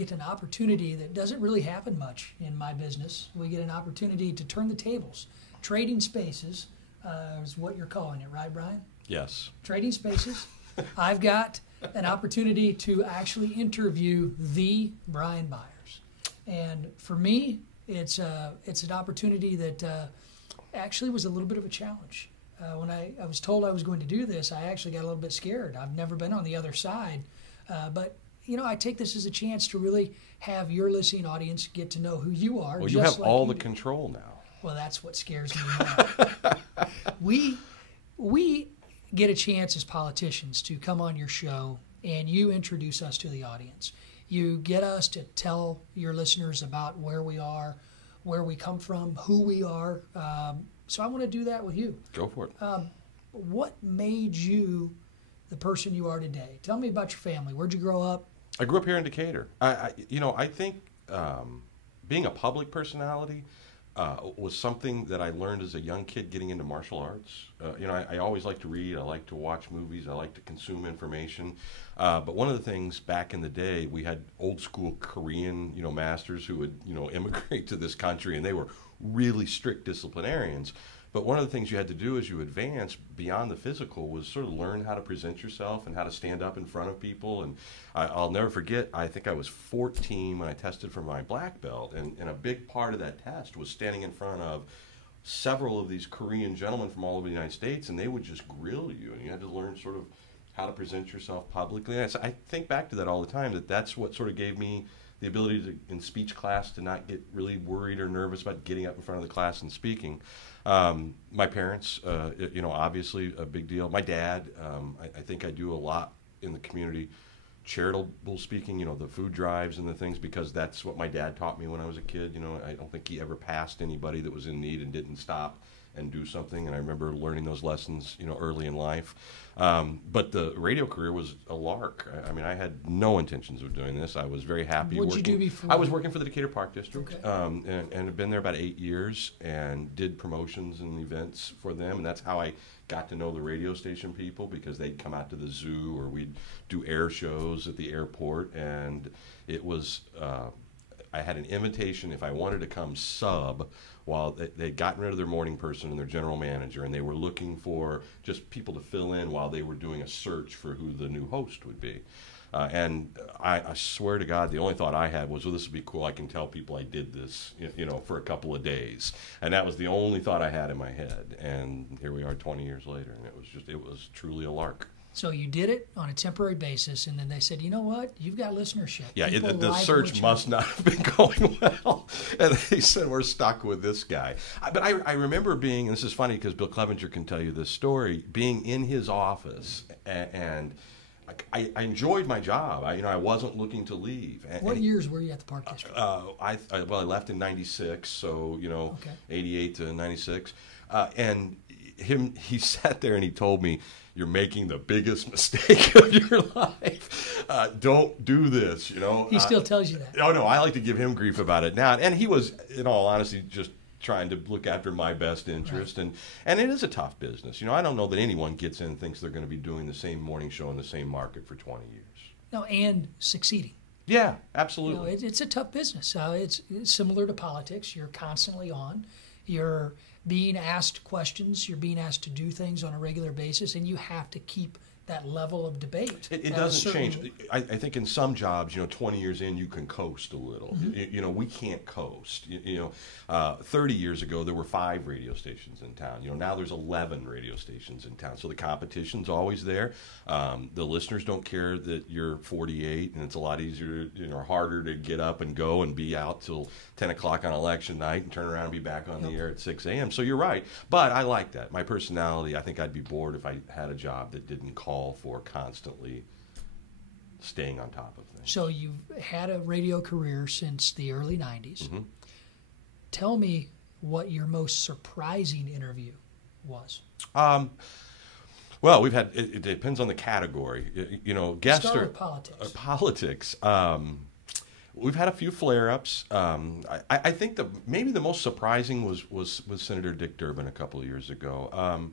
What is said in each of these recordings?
get an opportunity that doesn't really happen much in my business. We get an opportunity to turn the tables. Trading spaces is what you're calling it, right, Brian? Yes. Trading spaces. I've got an opportunity to actually interview the Brian Byers. And for me, it's an opportunity that actually was a little bit of a challenge. When I was told I was going to do this, I actually got a little bit scared. I've never been on the other side. But, you know, I take this as a chance to really have your listening audience get to know who you are. Well, you have all the control now. Well, that's what scares me now. We get a chance as politicians to come on your show and you introduce us to the audience. You get us to tell your listeners about where we are, where we come from, who we are. So I want to do that with you. Go for it. What made you the person you are today? Tell me about your family. Where'd you grow up? I grew up here in Decatur. I think being a public personality was something that I learned as a young kid getting into martial arts. I always like to read. I like to watch movies. I like to consume information. But one of the things back in the day, we had old school Korean, masters who would, immigrate to this country, and they were really strict disciplinarians. But one of the things you had to do as you advance beyond the physical was sort of learn how to present yourself and how to stand up in front of people. And I'll never forget, I think I was 14 when I tested for my black belt. And a big part of that test was standing in front of several of these Korean gentlemen from all over the United States, and they would just grill you. And you had to learn sort of how to present yourself publicly. And I think back to that all the time, that's what sort of gave me the ability to, in speech class, to not get really worried or nervous about getting up in front of the class and speaking. My parents, obviously a big deal. My dad, I think I do a lot in the community, charitable speaking, the food drives and the things, because that's what my dad taught me when I was a kid. I don't think he ever passed anybody that was in need and didn't stop and do something. And I remember learning those lessons, early in life. But the radio career was a lark. I had no intentions of doing this. I was very happy. What did you do before? I was working for the Decatur Park District, okay. and had been there about 8 years and did promotions and events for them. And that's how I got to know the radio station people, because they'd come out to the zoo or we'd do air shows at the airport. And it was, I had an invitation if I wanted to come sub while they'd gotten rid of their morning person and their general manager, and they were looking for just people to fill in while they were doing a search for who the new host would be. And I swear to God, the only thought I had was, well, this would be cool. I can tell people I did this, for a couple of days. And that was the only thought I had in my head. And here we are 20 years later, and it was truly a lark. So you did it on a temporary basis, and then they said, you know what, you've got listenership. Yeah, the search must not have been going well. And they said, we're stuck with this guy. But I remember being, and this is funny because Bill Clevenger can tell you this story, being in his office, and I enjoyed my job. I wasn't looking to leave. What years were you at the Park District? I left in 96, so, okay. 88 to 96. And he sat there and he told me, you're making the biggest mistake of your life. Don't do this, He still tells you that. Oh, no, I like to give him grief about it now. And he was, in all honesty, just trying to look after my best interest. Right. And it is a tough business. I don't know that anyone gets in and thinks they're going to be doing the same morning show in the same market for 20 years. No, and succeeding. Yeah, absolutely. It's a tough business. It's similar to politics. You're constantly on. You're being asked questions. You're being asked to do things on a regular basis, and you have to keep that level of debate. It doesn't change. I think in some jobs, 20 years in, you can coast a little. Mm-hmm. We can't coast. 30 years ago, there were 5 radio stations in town. Now there's 11 radio stations in town. So the competition's always there. The listeners don't care that you're 48, and it's a lot easier, harder to get up and go and be out till 10 o'clock on election night and turn around and be back on the air at 6 a.m. So you're right. But I like that. My personality, I think I'd be bored if I had a job that didn't call for constantly staying on top of things. So you've had a radio career since the early 90s. Mm-hmm. Tell me what your most surprising interview was. Well, we've had, it depends on the category. Guests Start or with politics. Politics. We've had a few flare-ups. I think maybe the most surprising was Senator Dick Durbin a couple of years ago.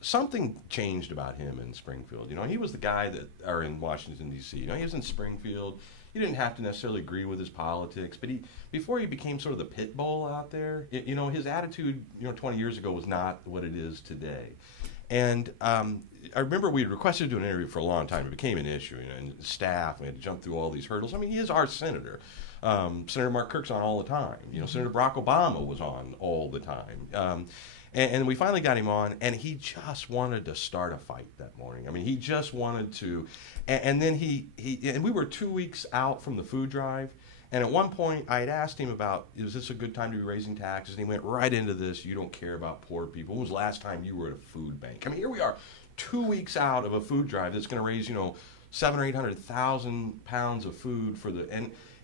Something changed about him in Springfield. He was the guy or in Washington, D.C. He was in Springfield. you didn't have to necessarily agree with his politics, but before he became sort of the pit bull out there, his attitude, 20 years ago was not what it is today. And I remember we had requested to do an interview for a long time. It became an issue, and staff, we had to jump through all these hurdles. I mean, he is our senator. Senator Mark Kirk's on all the time. Senator Barack Obama was on all the time. And we finally got him on, and he just wanted to start a fight that morning. I mean, he just wanted to. And then and we were 2 weeks out from the food drive. And at one point, I had asked him about, is this a good time to be raising taxes? And he went right into this. You don't care about poor people. When was the last time you were at a food bank? I mean, here we are, 2 weeks out of a food drive that's going to raise, 700,000 or 800,000 pounds of food for the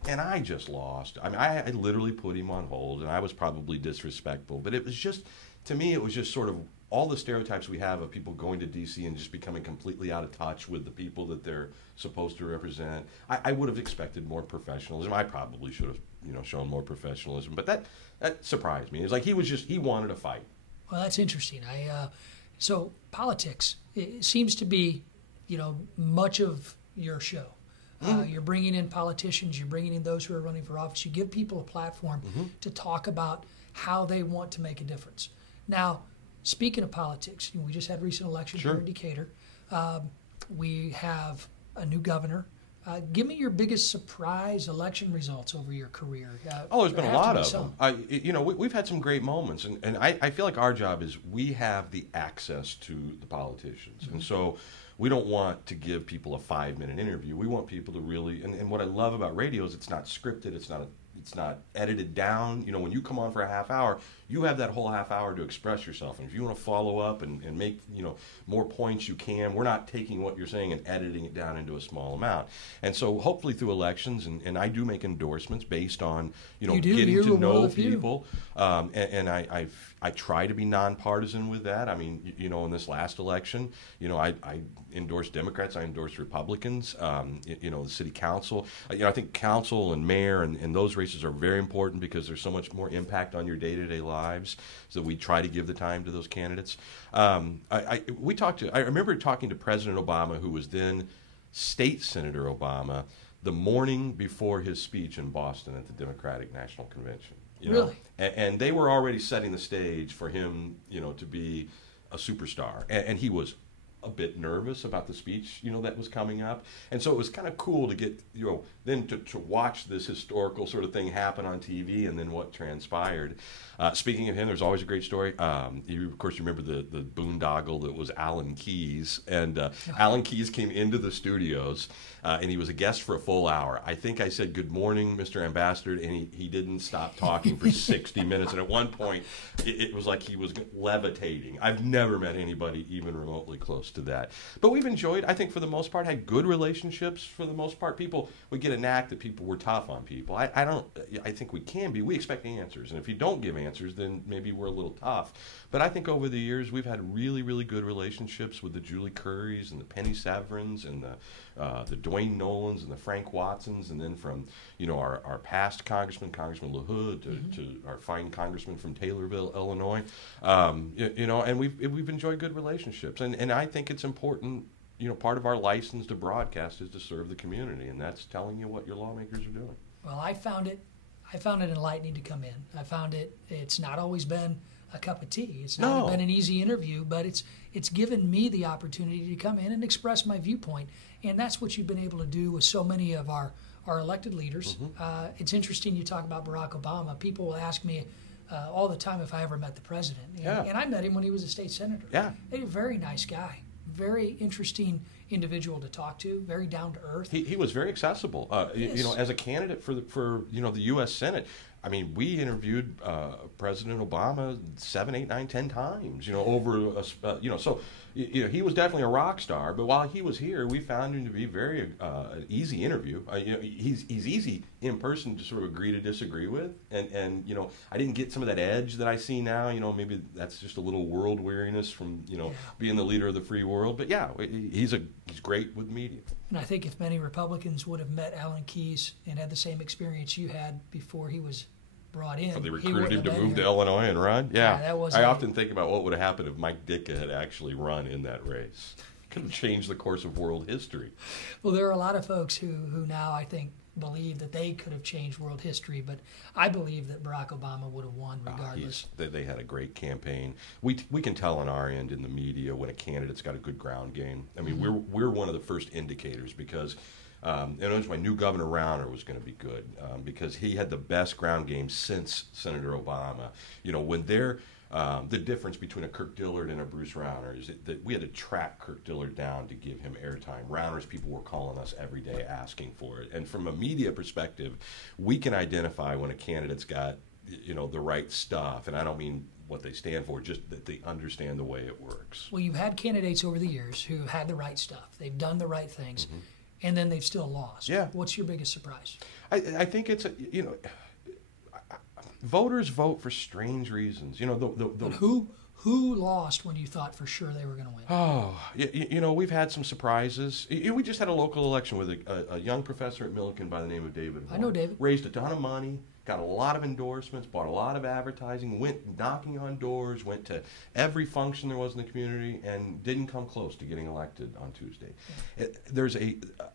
and I just lost. I mean, I literally put him on hold, and I was probably disrespectful. But it was just, to me, it was just sort of all the stereotypes we have of people going to D.C. and just becoming completely out of touch with the people that they're supposed to represent. I would have expected more professionalism. I probably should have, shown more professionalism. But that surprised me. It's like he wanted to fight. Well, that's interesting. So politics, it seems to be, much of your show. You're bringing in politicians. You're bringing in those who are running for office. You give people a platform to talk about how they want to make a difference. Now, speaking of politics, we just had a recent election here in Decatur. We have a new governor. Give me your biggest surprise election results over your career. There's been a lot of them. We've had some great moments, and I feel like our job is we have the access to the politicians. And so we don't want to give people a 5-minute interview. We want people to really, and what I love about radio is it's not scripted, it's not edited down. When you come on for a half hour, you have that whole half hour to express yourself. And if you want to follow up and make, more points, you can. We're not taking what you're saying and editing it down into a small amount. And so hopefully through elections, and I do make endorsements based on, getting to know people. And I try to be nonpartisan with that. I mean, in this last election, I endorsed Democrats, I endorsed Republicans, the city council. I think council and mayor and those races are very important because there's so much more impact on your day-to-day lives. So we try to give the time to those candidates. I remember talking to President Obama, who was then State Senator Obama, the morning before his speech in Boston at the Democratic National Convention. Really? And they were already setting the stage for him, to be a superstar. And he was a bit nervous about the speech, that was coming up. And so it was kind of cool to get, then to watch this historical sort of thing happen on TV and then what transpired. Speaking of him, there's always a great story. Of course, you remember the boondoggle that was Alan Keyes. And Alan Keyes came into the studios, and he was a guest for a full hour. I think I said, "Good morning, Mr. Ambassador," and he didn't stop talking for 60 minutes. And at one point, it was like he was levitating. I've never met anybody even remotely close to that. But we've enjoyed, I think for the most part, had good relationships for the most part. People would get a knack that people were tough on people. I think we can be. We expect answers. And if you don't give answers, then maybe we're a little tough. But I think over the years, we've had really, really good relationships with the Julie Currys and the Penny Severins and the Dwayne Nolans and the Frank Watsons, and then from our past Congressman LaHood to our fine Congressman from Taylorville, Illinois, and we've enjoyed good relationships, and I think it's important. Part of our license to broadcast is to serve the community, and that's telling you what your lawmakers are doing. Well, I found it enlightening to come in. I found it's not always been a cup of tea. It's not been an easy interview, but it's given me the opportunity to come in and express my viewpoint. And that's what you've been able to do with so many of our elected leaders. It's interesting you talk about Barack Obama. People will ask me all the time if I ever met the president. And I met him when he was a state senator. Yeah. He's a very nice guy. Very interesting individual to talk to, very down to earth. He was very accessible. Yes. As a candidate for the U.S. Senate, I mean, we interviewed President Obama 7, 8, 9, 10 times. Over so he was definitely a rock star. But while he was here, we found him to be very an easy interview. He's easy in person to sort of agree to disagree with, and I didn't get some of that edge that I see now. Maybe that's just a little world weariness from being the leader of the free world. But yeah, he's great with media. And I think if many Republicans would have met Alan Keyes and had the same experience you had before he was brought in, they recruited him to move to Illinois and run. Yeah, that was. I often think about what would have happened if Mike Ditka had actually run in that race. Could have changed the course of world history. Well, there are a lot of folks who now I think believe that they could have changed world history, but I believe that Barack Obama would have won regardless. They had a great campaign. We can tell on our end in the media when a candidate's got a good ground game. I mean, we're one of the first indicators because and it was my new Governor Rauner was going to be good because he had the best ground game since Senator Obama. You know, when they're the difference between a Kirk Dillard and a Bruce Rauner is that we had to track Kirk Dillard down to give him airtime. Rauner's people were calling us every day asking for it. And from a media perspective, we can identify when a candidate's got, you know, the right stuff. And I don't mean what they stand for, just that they understand the way it works. Well, you've had candidates over the years who had the right stuff. They've done the right things, and then they've still lost. Yeah. What's your biggest surprise? I think it's, you know, voters vote for strange reasons. You know, But who lost when you thought for sure they were going to win? Oh, you know, we've had some surprises. We just had a local election with a young professor at Millikan by the name of David. I know David. Raised a ton of money, got a lot of endorsements, bought a lot of advertising, went knocking on doors, went to every function there was in the community, and didn't come close to getting elected on Tuesday. Yeah.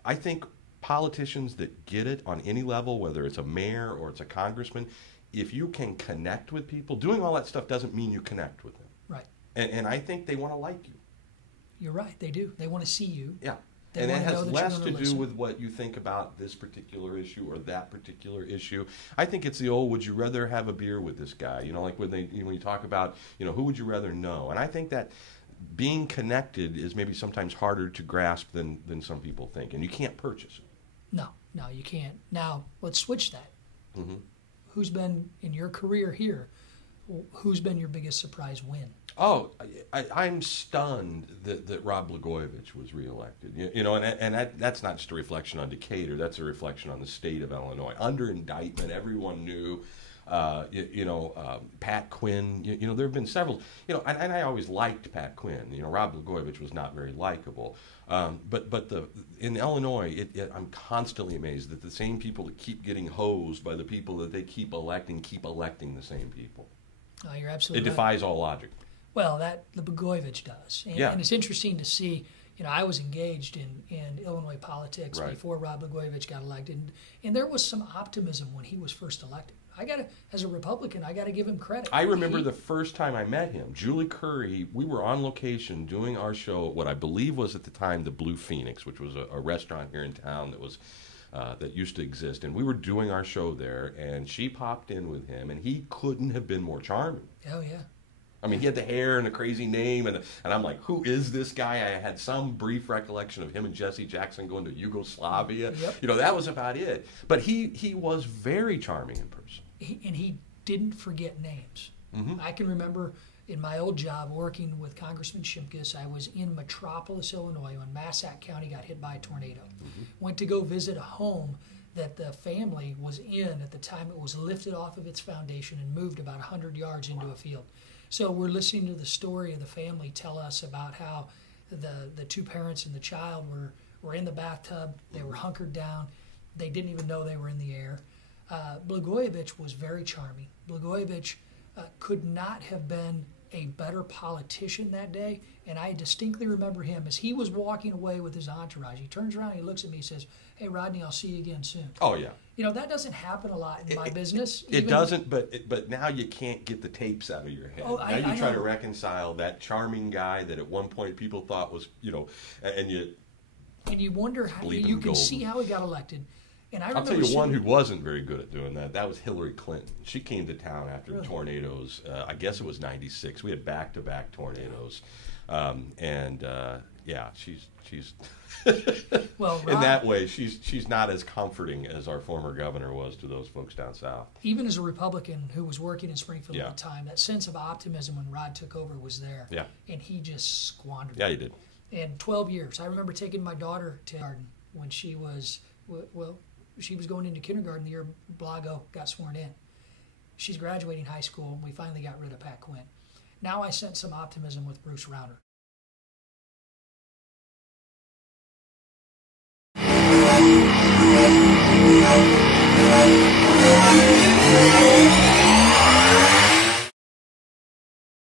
I think politicians that get it on any level, whether it's a mayor or it's a congressman, if you can connect with people, doing all that stuff doesn't mean you connect with them. Right. And I think they want to like you. You're right. They do. They want to see you. Yeah. They and it want to know has that less you're to gonna do listen. with what you think about this particular issue or that particular issue. I think it's the old, would you rather have a beer with this guy? You know, like when you talk about, you know, who would you rather know? And I think that being connected is maybe sometimes harder to grasp than some people think. And you can't purchase it. No, you can't. Now, let's switch that. Mm-hmm. Who's been, in your career here, who's been your biggest surprise win? Oh, I'm stunned that Rod Blagojevich was reelected. You know, and that's not just a reflection on Decatur. That's a reflection on the state of Illinois. Under indictment, everyone knew. Pat Quinn. You know, there have been several. You know, and I always liked Pat Quinn. You know, Rod Blagojevich was not very likable. But in Illinois, I'm constantly amazed that the same people that keep getting hosed by the people that they keep electing the same people. Oh, you're absolutely It defies all logic. Well, the Blagojevich does. And it's interesting to see, you know, I was engaged in Illinois politics before Rod Blagojevich got elected, and there was some optimism when he was first elected. As a Republican, I got to give him credit. I remember the first time I met him, Julie Curry, we were on location doing our show at what I believe was at the time the Blue Phoenix, which was a restaurant here in town that was that used to exist. And we were doing our show there, and she popped in with him, and he couldn't have been more charming. Oh, yeah. I mean, he had the hair and a crazy name, and I'm like, who is this guy? I had some brief recollection of him and Jesse Jackson going to Yugoslavia. Yep. You know, that was about it. But he was very charming in person. He didn't forget names. Mm-hmm. I can remember in my old job working with Congressman Shimkus, I was in Metropolis, Illinois, when Massac County got hit by a tornado. Mm-hmm. Went to go visit a home that the family was in at the time it was lifted off of its foundation and moved about 100 yards into a field. So we're listening to the story of the family tell us about how the two parents and the child were in the bathtub. They were hunkered down. They didn't even know they were in the air. Blagojevich was very charming. Blagojevich could not have been a better politician that day, and I distinctly remember him as he was walking away with his entourage. He turns around, he looks at me, he says, "Hey, Rodney, I'll see you again soon." Oh, yeah. You know, that doesn't happen a lot in my business. It doesn't, but now you can't get the tapes out of your head. Oh, now I try know. to reconcile that charming guy that at one point people thought was, you know, and you wonder how bleep you him can golden. see how he got elected. And I'll tell you one who wasn't very good at doing that. That was Hillary Clinton. She came to town after the tornadoes. I guess it was '96. We had back-to-back tornadoes, she's well, in that way she's not as comforting as our former governor was to those folks down south. Even as a Republican who was working in Springfield Yeah. at the time, that sense of optimism when Rod took over was there. Yeah. And he just squandered it. Yeah, he did. And 12 years. I remember taking my daughter to kindergarten when she was, she was going into kindergarten the year Blago got sworn in. She's graduating high school, and we finally got rid of Pat Quinn. Now I sense some optimism with Bruce Rauner.